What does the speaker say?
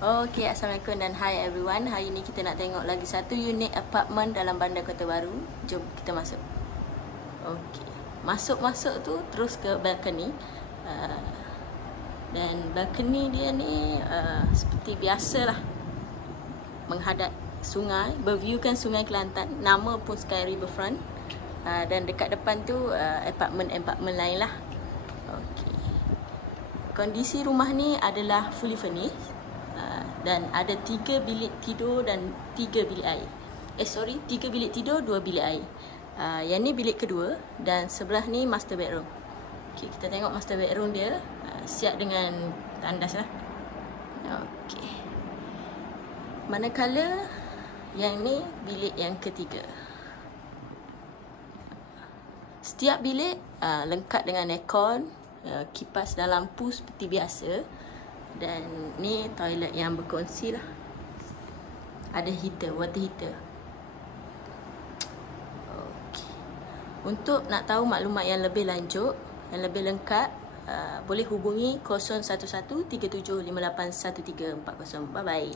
Okay, Assalamualaikum dan hi everyone. Hari ni kita nak tengok lagi satu unit apartment dalam Bandar Kota Baru. Jom kita masuk. Okay, masuk tu terus ke balcony. Dan balcony dia ni seperti biasalah, menghadap sungai, berviewkan Sungai Kelantan. Nama pun Sky Riverfront. Dan dekat depan tu apartment lain lah. Okay. Kondisi rumah ni adalah fully furnished. Dan ada 3 bilik tidur dan 3 bilik air. 3 bilik tidur, 2 bilik air. Yang ni bilik kedua dan sebelah ni master bedroom. Okay, kita tengok master bedroom dia. Siap dengan tandas lah. Okay. Manakala yang ni bilik yang ketiga. Setiap bilik lengkap dengan aircon, kipas dan lampu seperti biasa. Dan ni toilet yang berkongsi lah. Ada heater, water heater. Okay. Untuk nak tahu maklumat yang lebih lanjut, yang lebih lengkap, boleh hubungi 011 3758 1340. Bye bye.